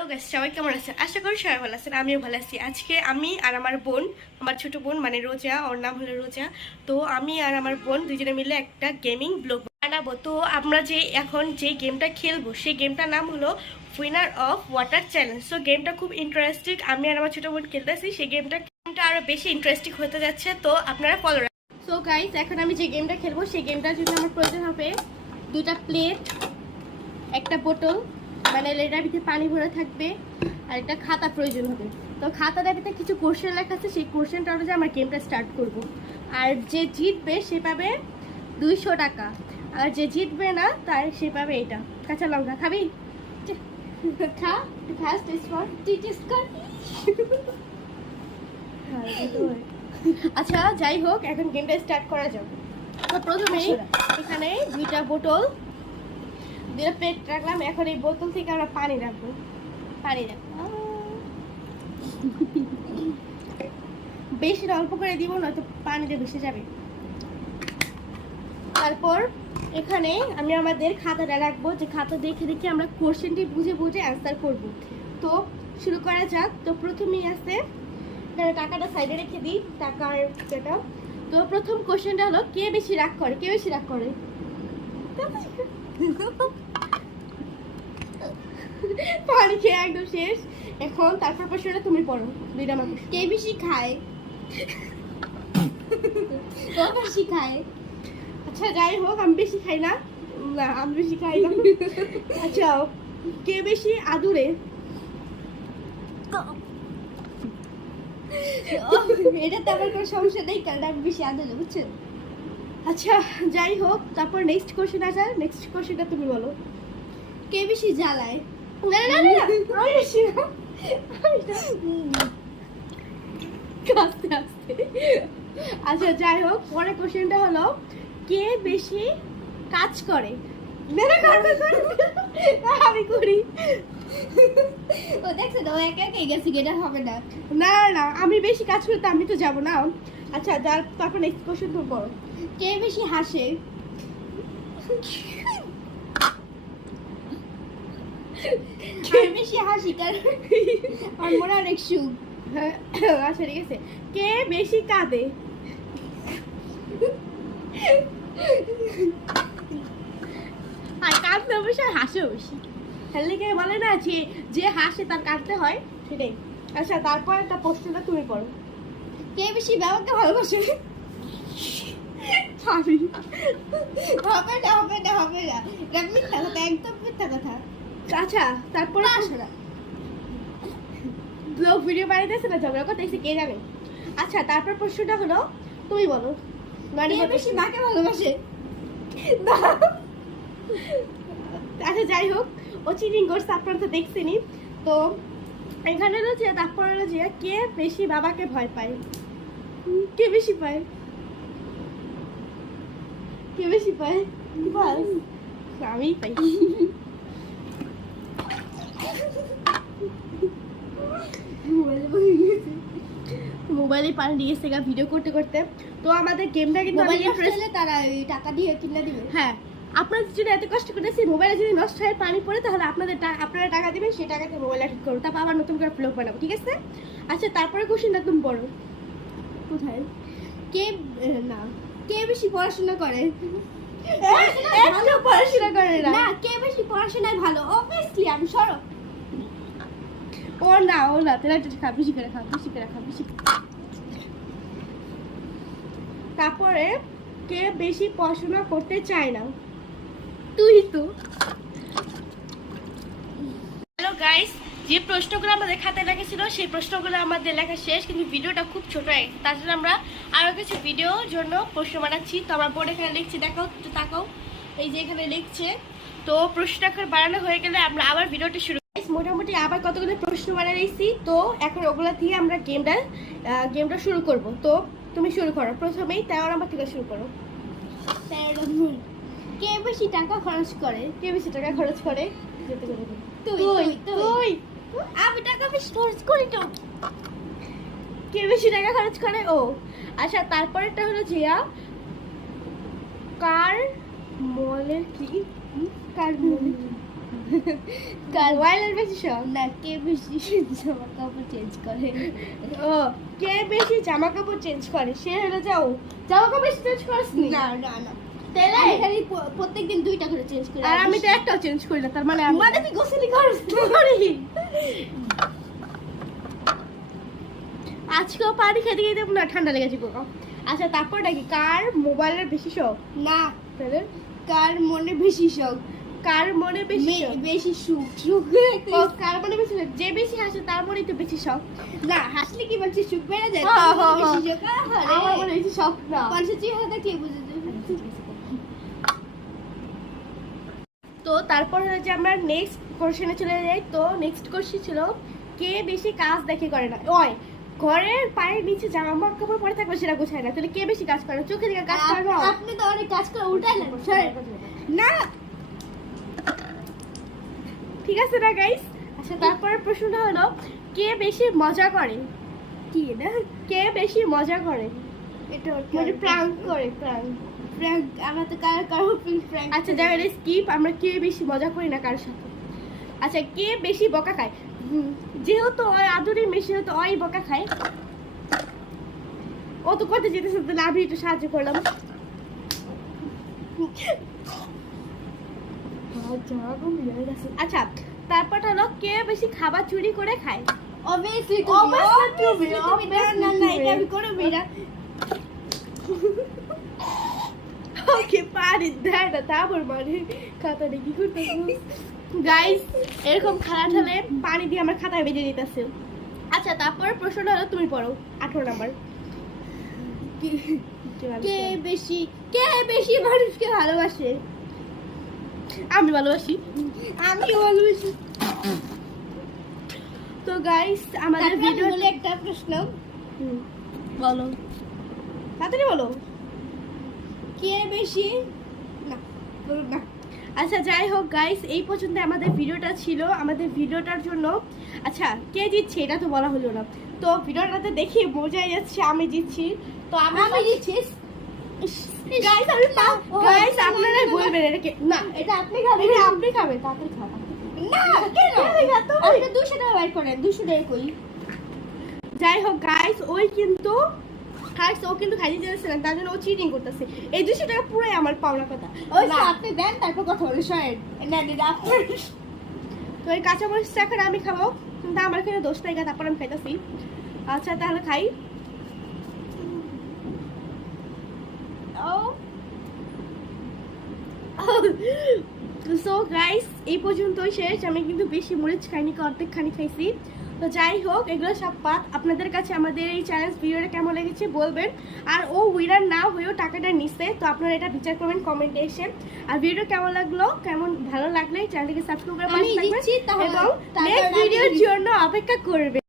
Hello guys, সবাই কেমন আছেন? আশা করি সবাই ভালো আছেন। আমিও ভালো আছি। আজকে আমি আর আমার বোন, আমার ছোট বোন মানে রোজা, ওর নাম হলো রোজা। তো আমি আর আমার বোন দুজনে মিলে একটা গেমিং ব্লগ বানাবো। তো আমরা এখন যে গেমটা খেলবো সেই গেমটার নাম হলো উইনার অফ ওয়াটার চ্যালেঞ্জ। তো গেমটা খুব ইন্টারেস্টিং। আমি আর আমার ছোট বোন খেলতেছি। সেই গেমটা আরো বেশি ইন্টারেস্টিং হতে যাচ্ছে। তো আপনারা ফলো রাখুন। সো গাইস, এখন আমি যে গেমটা খেলবো সেই গেমটার জন্য আমার প্রয়োজন হবে দুটা প্লেট, একটা বোতল মানে এটার ভিতরে পানি ভরে থাকবে, আর একটা খাতা প্রয়োজন হবে। তো খাতাটার ভিতরে কিছু কোশ্চেন লেখা আছে, সেই কোশ্চেনটা অনুযায়ী আমরা গেমটা স্টার্ট করব। আর যে জিতবে সে পাবে 200 টাকা, আর যে জিতবে না তার সে পাবে এটা। কাঁচা লঙ্কা খাবি? খা, ফার্স্ট টেস্ট কর, টেস্ট কর। আচ্ছা যাই হোক, এখন গেমটা স্টার্ট করা যাক। তো প্রথমেই এখানে দুইটা বোতল, দুটো প্লেট রাখলাম। এখন এই বোতল থেকে আমরা পানি রাখবো। বেশি অল্প করে দিব, নয়তো পানিতে বেশি যাবে। তারপর এখানে আমি আমাদের খাতাটা রাখবো, যে খাতা দেখে দেখে আমরা কোশ্চেনটি বুঝে বুঝে অ্যান্সার করব। তো শুরু করা যাক। তো প্রথমেই আছে, টাকাটা সাইডে রেখে দিই, টাকার যেটা। তো প্রথম কোশ্চেনটা হলো, কে বেশি রাগ করে? কে বেশি রাগ করে? পানি খেয়ে একদম শেষ। এখন তারপর প্রশ্নটা তুমি পড়ো। দুইটা মানুষ কে বেশি খায়? ও বেশি খায়। আচ্ছা যাই হোক, আমি বেশি খাই না। না, আমি বেশি খাই না। আচ্ছা, কে বেশি আদুরে? এটা তো আমার কোনো সমস্যা নেই, কারণ আমি বেশি আদলে, বুঝছো? আচ্ছা যাই হোক, তারপর নেক্সট কোশ্চেন আছে। নেক্সট কোশ্চেনটা তুমি বলো। কে বেশি জ্বালায়? না না না, আমি বেশি না। আস্তে আস্তে। আচ্ছা যাই হোক, পরের কোশ্চেনটা হলো, কে বেশি কাজ করে? না না, আমি করি। ও দেখছো তো, একা একাই গেছি, এটা হবে না। না না, আমি বেশি কাজ করতে আমি তো যাবো না। আচ্ছা তারপর নেক্সট কোশ্চেন তুমি বলো। কে বেশি হাসে? কে বেশি হাসি, কারণ আমার মনে অনেক সুখ। আচ্ছা ঠিক আছে, কে বেশি কাঁদে? আর কাঁদতে অবশ্য, আর হাসে বেশি। হেলিকে বলে না যে যে হাসে তার কাঁদতে হয়, সেটাই। আচ্ছা তারপর একটা প্রশ্নটা তুমি পড়ো। কে বেশি বাবাকে ভালোবাসে? আমি। হবে না, হবে না, হবে না, এটা মিথ্যা কথা, একদম মিথ্যা কথা। আচ্ছা তারপরে আসলে ব্লগ ভিডিও বানাইতেছে না, ঝগড়া করতেছে, কে জানে। আচ্ছা তারপর প্রশ্নটা হলো, তুমি বলো। কে বেশি মাকে ভালোবাসে? আচ্ছা যাই হোক, ও চিটিং করছে, আপনারা তো দেখছেনই। তো এখানে হলো যে, তারপর হলো যে, কে বেশি বাবাকে ভয় পায়? কে বেশি পায়? কে বেশি পায়? বাস আমি পাই। মোবাইলে পানি দিয়েছে ভিডিও করতে করতে। তো আমাদের গেমটা কিন্তু তারা টাকা দিয়ে কিনে দিবে। হ্যাঁ, আপনাদের যদি এত কষ্ট করতেছি, মোবাইলে যদি নষ্ট হয় পানি পড়ে, তাহলে আপনারা টাকা দিবেন, সেই টাকাতে মোবাইল ঠিক করবো, তারপর আবার নতুন করে ব্লগ বানাবো, ঠিক আছে? আচ্ছা তারপরে কোশ্চেনটা তুমি পড়ো। কোথায়? কে না, কে বেশি পড়াশোনা করে? একটু পড়াশোনা করে না, কে বেশি পড়াশোনায় ভালো? অবভিয়াসলি আমি। সরো। ও না, তাহলে খা, বেশি করে খা, বেশি করে খা, বেশি। তারপরে কে বেশি পড়াশোনা করতে চায় না? তুই তো। হ্যালো গাইস, যে প্রশ্নগুলো আমাদের খাতায় লেখা সেই প্রশ্নগুলো আমাদের লেখা শেষ, কিন্তু ভিডিওটা খুব ছোট হয়, তার জন্য আমরা আরও কিছু ভিডিওর জন্য প্রশ্ন বানাচ্ছি। তো আমার বোর্ড এখানে লিখছি, দেখাও একটু, তাকাও, এই যে এখানে লিখছে। তো প্রশ্ন এখন বানানো হয়ে গেলে আমরা আবার ভিডিওটা শুরু। মোটামুটি আবার কতগুলো প্রশ্ন বানিয়েছি। তো এখন ওগুলো দিয়ে আমরা গেমটা শুরু করব। তো তুমি শুরু করো প্রথমেই, 13 নম্বর থেকে শুরু করো। 13 নম্বর, কে বেশি টাকা খরচ করে? কে বেশি টাকা খরচ করে? তুই। আমি টাকা বেশি খরচ করি তো। কে বেশি টাকা খরচ করে? ও আচ্ছা, তারপরেরটা হলো জিয়া, কার মলের কি? কার মলের মোবাইলের বেশি শখ? না, কে বেশি জামা কাপড় চেঞ্জ করে? ও, কে বেশি জামা কাপড় চেঞ্জ করে সে হলো যাও। জামা কাপড় বেশি চেঞ্জ করিসনি? না না না, তাহলে আমি খালি প্রত্যেকদিন 2টা করে চেঞ্জ করি। আর আমি তো একটাও চেঞ্জ করি না, তার মানে মানে তুই গোসলই করিস? করি। আজকেও পানি খেতে খেতে না ঠান্ডা লেগেছে গো। আচ্ছা তারপর নাকি কার মোবাইলের বেশি শখ? না, তাহলে কার মনে বেশি শখ? কার মনে বেশি শখ? বেশি সুখ সুখ ও, কার মনে বেশি শখ? যে বেশি হাসে তার মনেই তো বেশি শখ। না, হাসলে কি বলছিস সুখ বেড়ে যায়? হ্যাঁ, হ্যাঁ, বেশি হ্যাঁ। শখ? আমার মনে বেশি শখ না। মানুষের চেহারা কি বুঝে যায়? তো তারপর হলো যে আমরা নেক্সট কোশ্চেনে চলে যাই। তো নেক্সট কোশ্চেন ছিল কে বেশি কাজ দেখে করে না। ওই ঘরের পায়ের নিচে জামা কাপড় পরে থাকবে সেটা গোছায় না, তাহলে কে বেশি কাজ করে? চোখে দিকে কাজ করে না? আপনি তো অনেক কাজ করে উল্টাই না না। ঠিক আছে না গাইস? আচ্ছা তারপরের প্রশ্নটা হলো কে বেশি মজা করে? কি না, কে বেশি মজা করে? এটা মানে প্র্যাঙ্ক করে, প্র্যাঙ্ক। প্র্যাঙ্ক আমরা তো কারো প্র্যাঙ্ক। আচ্ছা যাই হোক স্কিপ, আমরা কে বেশি মজা করি না কার সাথে। আচ্ছা কে বেশি বকা খায়? যেহেতু ওই আদুরি মেশিন তো ওই বকা খায়, ও তো করতে যেতেছে, তাহলে আমি একটু সাহায্য করলাম। আচ্ছা তারপরটা হলো কে বেশি খাবার চুরি করে খায়? Obviously তুমি, না না, এটা আমি করবি না। ওকে পারি দেয় না, তারপর মানে খাতাটা কি করতে গাইস এরকম খালা ঠালে পানি দিয়ে আমার খাতায় বেঁধে দিতেছে। আচ্ছা তারপরে প্রশ্নটা হলো তুমি পড়ো 18 নাম্বার। কে বেশি মানুষকে ভালোবাসে? আমি ভালোবাসি। আমি ভালোবাসি। তো গাইস আমাদের ভিডিও বলে একটা প্রশ্ন, বলো, তাড়াতাড়ি বলো। কে বেশি না বলুন না। আচ্ছা যাই হোক গাইস এই পর্যন্ত আমাদের ভিডিওটা ছিল। আমাদের ভিডিওটার জন্য আচ্ছা কে জিতছে এটা তো বলা হলো না। তো ভিডিওটাতে দেখে বোঝাই যাচ্ছে আমি জিতছি। তো আমি জিতছিস? গাইস আমি গাইস আপনারা বলবেন এটা কে? না এটা আপনি খাবেন। এটা আপনি খাবেন, তাড়াতাড়ি খান। না কেন? আপনি 200 টাকা বাইর করেন, 200 টাকা কই? যাই হোক গাইস ওই কিন্তু ফার্স্ট ও কিন্তু খাইতে যাচ্ছে না, তার জন্য ও চিটিং করতেছে। এই 200 টাকা পুরোই আমার পাওনা কথা। ওই না। আপনি দেন তারপর কথা বলে শোনেন। না না আপনি তো এই কাঁচা মরিচটা এখন আমি খাবো, কিন্তু আমার এখানে 10 টাকা, তারপর আমি খাইতেছি। আচ্ছা তাহলে খাই। সো গাইস এই পর্যন্তই শেষ। আমি কিন্তু বেশি মরিচ খাইনি, অর্ধেক খানি খাইছি। তো যাই হোক এগুলো সব পাত। আপনাদের কাছে আমাদের এই চ্যালেঞ্জ ভিডিওটা কেমন লেগেছে বলবেন। আর ও উইনার না হয়েও টাকাটা নিচ্ছে, তো আপনারা এটা বিচার করবেন কমেন্টে এসে। আর ভিডিও কেমন লাগলো, কেমন ভালো লাগলে চ্যানেলটিকে সাবস্ক্রাইব করে পাশে থাকবেন এবং নেক্সট ভিডিওর জন্য অপেক্ষা করবেন।